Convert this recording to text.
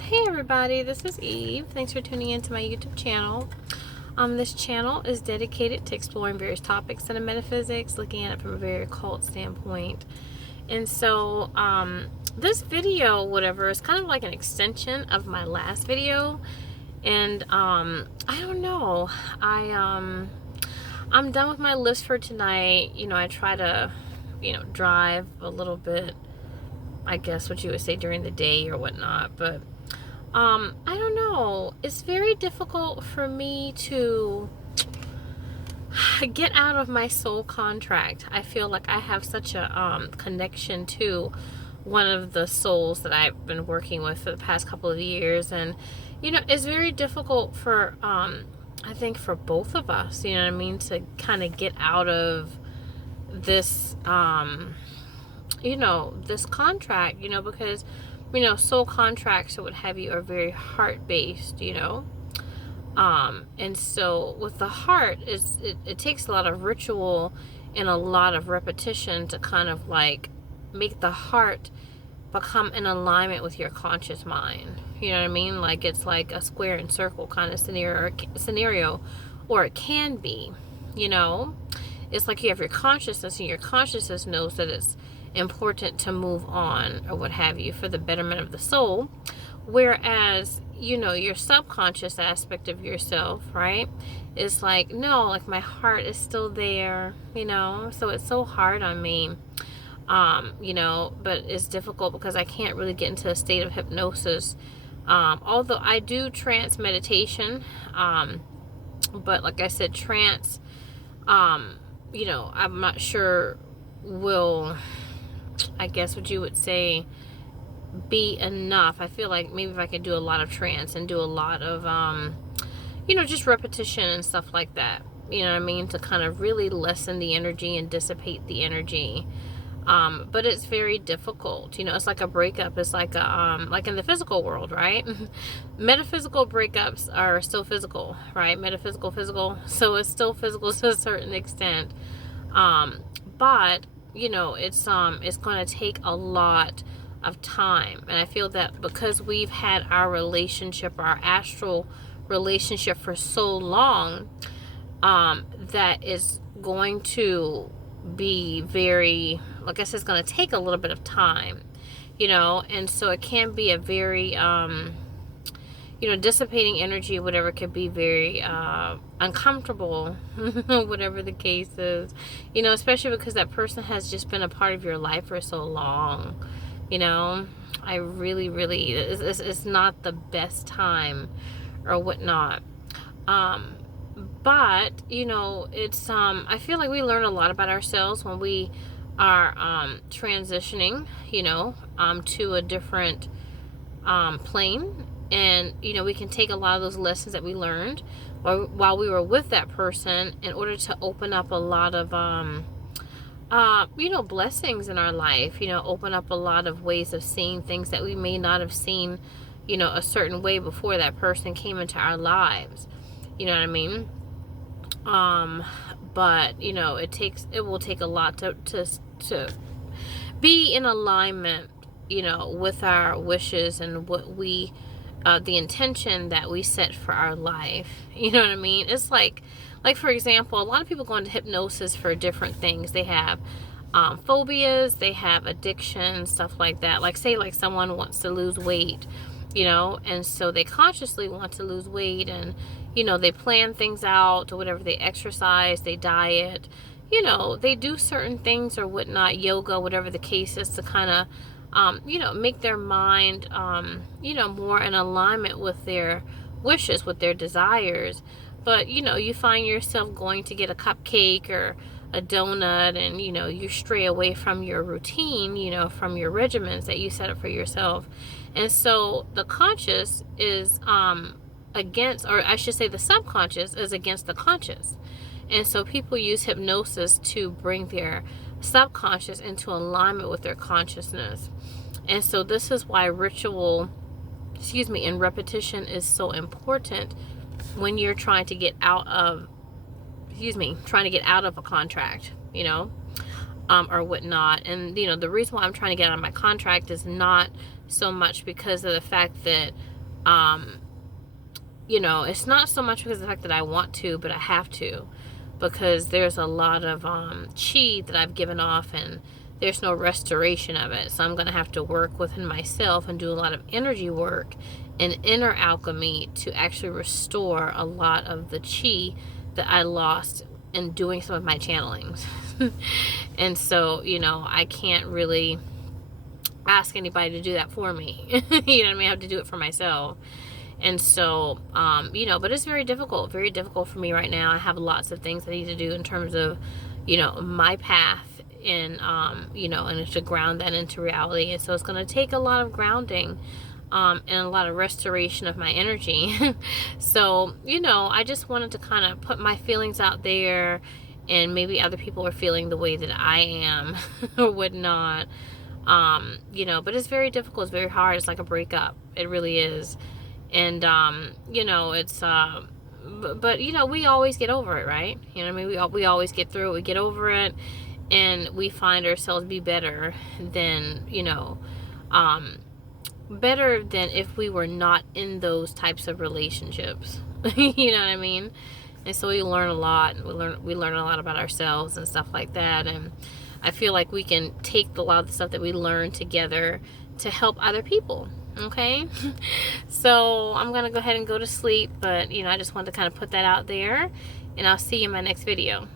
Hey everybody, this is Eve. Thanks for tuning into my YouTube channel. This channel is dedicated to exploring various topics in the metaphysics, looking at it from a very occult standpoint. And so, this video, whatever, is kind of like an extension of my last video. And, I don't know. I'm done with my list for tonight. I try to, drive a little bit, I guess what you would say during the day or whatnot, but I don't know. It's very difficult for me to get out of my soul contract. I feel like I have such a connection to one of the souls that I've been working with for the past couple of years, and it's very difficult for I think for both of us, you know what I mean, to kind of get out of this this contract, because soul contracts or what have you are very heart-based, and so with the heart, it takes a lot of ritual and a lot of repetition to kind of like make the heart become in alignment with your conscious mind. You know what I mean? Like it's like a square and circle kind of scenario, or it can be, It's like you have your consciousness, and your consciousness knows that it's important to move on or what have you for the betterment of the soul, whereas your subconscious aspect of yourself, right, is like, no, like my heart is still there, so it's so hard on me, but it's difficult because I can't really get into a state of hypnosis, although I do trance meditation, but like I said, trance, I'm not sure will, I guess what you would say, be enough. I feel like maybe if I could do a lot of trance and do a lot of just repetition and stuff like that, you know what I mean, to kind of really lessen the energy and dissipate the energy, but it's very difficult. It's like a breakup. It's like a like in the physical world, right? Metaphysical breakups are still physical, right? Metaphysical, physical, so it's still physical to a certain extent, but it's going to take a lot of time, and I feel that because we've had our relationship, our astral relationship, for so long, that is going to be very, like I said, it's going to take a little bit of time, and so it can be a very dissipating energy, whatever, could be very uncomfortable, whatever the case is, especially because that person has just been a part of your life for so long, I really, really, it's not the best time or whatnot, but, it's, I feel like we learn a lot about ourselves when we are transitioning, to a different plane. And, we can take a lot of those lessons that we learned or while we were with that person in order to open up a lot of, blessings in our life, open up a lot of ways of seeing things that we may not have seen, a certain way before that person came into our lives. You know what I mean? But, it will take a lot to be in alignment, with our wishes and what we, the intention that we set for our life. You know what I mean? It's like for example, a lot of people go into hypnosis for different things. They have phobias, they have addiction, stuff like that. Like say like someone wants to lose weight, and so they consciously want to lose weight, and they plan things out or whatever, they exercise, they diet, they do certain things or whatnot, yoga, whatever the case is, to kind of make their mind, more in alignment with their wishes, with their desires. But, you find yourself going to get a cupcake or a donut, and, you stray away from your routine, from your regimens that you set up for yourself. And so the conscious is against, or I should say the subconscious is against the conscious. And so people use hypnosis to bring their subconscious into alignment with their consciousness. And so this is why ritual, and repetition is so important when you're trying to get out of, a contract, or whatnot. And, the reason why I'm trying to get out of my contract is not so much because of the fact that You know, it's not so much because of the fact that I want to, but I have to, because there's a lot of chi that I've given off, and there's no restoration of it. So I'm going to have to work within myself and do a lot of energy work and inner alchemy to actually restore a lot of the chi that I lost in doing some of my channelings. And so, you know, I can't really ask anybody to do that for me. You know what I mean? I have to do it for myself. And so, you know, but it's very difficult for me right now. I have lots of things I need to do in terms of, you know, my path, and, you know, and to ground that into reality. And so it's going to take a lot of grounding, and a lot of restoration of my energy. So, you know, I just wanted to kind of put my feelings out there, and maybe other people are feeling the way that I am or would not. You know, but it's very difficult. It's very hard. It's like a breakup. It really is. And, you know, it's, but, you know, we always get over it, right? You know what I mean? We always get through it. We get over it, and we find ourselves be better than, you know, better than if we were not in those types of relationships. You know what I mean? And so we learn a lot. We learn a lot about ourselves and stuff like that. And I feel like we can take a lot of the stuff that we learn together to help other people. Okay. So I'm going to go ahead and go to sleep. But, you know, I just wanted to kind of put that out there. And I'll see you in my next video.